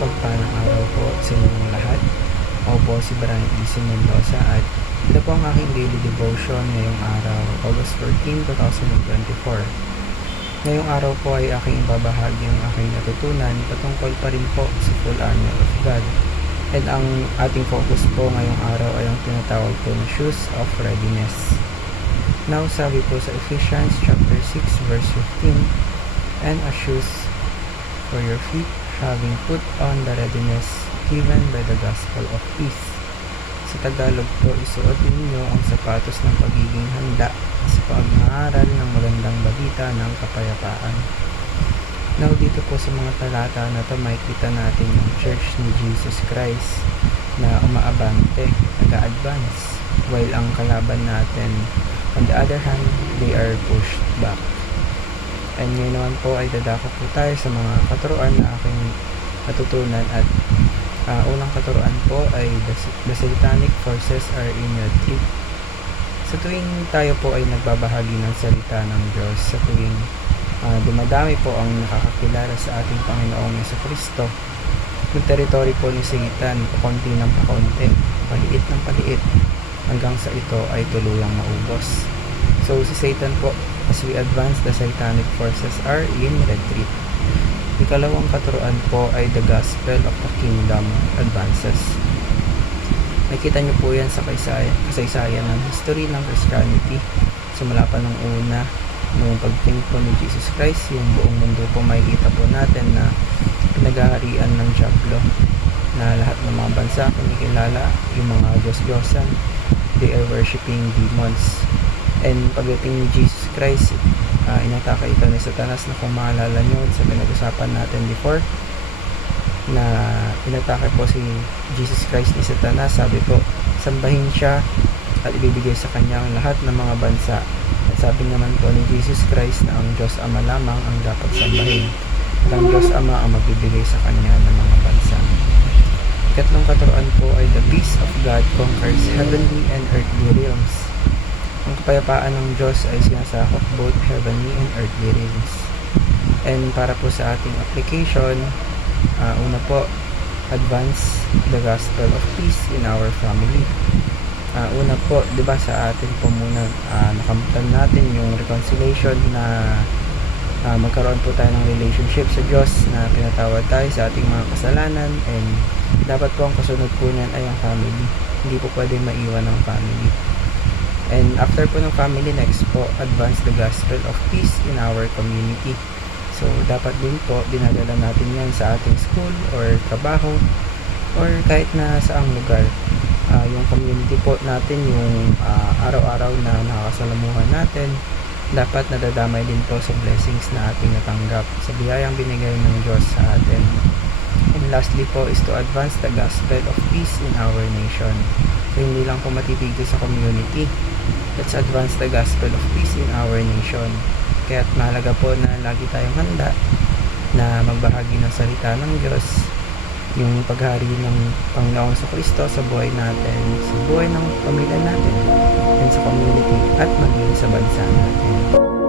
mapagpalang araw po sa inyong lahat. Ako po si Brian E. Mendoza at ito po ang aking daily devotion ngayong araw, August 14, 2024. Ngayong araw po ay aking ibabahagi ang aking natutunan patungkol pa rin po sa full armor of God. And ang ating focus po ngayong araw ay ang tinatawag po na shoes of readiness. Now, sabi po sa Ephesians chapter 6 verse 15, and a shoes for your feet, having put on the readiness given by the gospel of peace. Sa Tagalog po, isuot ninyo ang sapatos ng pagiging handa sa pag-aaral ng magandang balita ng kapayapaan. Now, dito po sa mga talata na ito, makikita natin yung Church ni Jesus Christ na umaabante, nag-a-advance, while ang kalaban natin, on the other hand, they are pushed back. And ngayon naman po ay dadako po tayo sa mga katuruan na aking natutunan at unang katuruan po ay the satanic forces are in your teeth. Sa tuwing tayo po ay nagbabahagi ng salita ng Diyos, sa tuwing dumadami po ang nakakakilala sa ating Panginoong Jesucristo, yung teritoryo po ni Satan, pakunti ng pakunti, paliit ng paliit, hanggang sa ito ay tuluyang maubos. So si Satan po, as we advance, the satanic forces are in retreat. Ikalawang katuruan po ay the gospel of the kingdom advances. Nakita niyo po yan sa kasaysayan ng history ng Christianity. Simula pa nung una, nung pagdating po ni Jesus Christ, yung buong mundo po makikita po natin na pinag-aharian ng Diablo, na lahat ng mga bansa kinikilala yung mga Diyos-Diyosan. They are worshiping demons. And pagdating ni Jesus Christ, inatake ito ni Satanas, na kung maalala nyo sa pinag-usapan natin before, na inatake po si Jesus Christ ni Satanas. Sabi po, sambahin siya at ibibigay sa kanya ang lahat ng mga bansa. At sabi naman po ni Jesus Christ na ang Diyos Ama lamang ang dapat sambahin, at ang Diyos Ama ang magbibigay sa kanya ng mga bansa. Ikatlong katuruan po ay the peace of God conquers heavenly and earthly realms. Ang kapayapaan ng Diyos ay sinasakop both heavenly and earthly realms. And para po sa ating application, una po, advance the gospel of peace in our family. Una po, di ba sa atin po muna, nakamtan natin yung reconciliation na magkaroon po tayo ng relationship sa Diyos, na pinatawad tayo sa ating mga kasalanan, and dapat po ang kasunod po niyan ay ang family. Hindi po pwede maiwan ng family. And after po ng family, next po, advance the gospel of peace in our community. So, dapat din po, dinadala natin yan sa ating school or trabaho or kahit na saang lugar. Yung community po natin, yung araw-araw na nakakasalamuhan natin, dapat nadadamay din po sa blessings na ating natanggap, sa biyayang binigay ng Diyos sa atin. And lastly po is to advance the gospel of peace in our nation. So, hindi lang po matitigil sa community. Let's advance the gospel of peace in our nation. Kaya't mahalaga po na lagi tayong handa na magbahagi ng salita ng Diyos, yung paghari ng Panginoong Jesucristo sa buhay natin, sa buhay ng pamilya natin, and sa community, at maging sa bansa natin.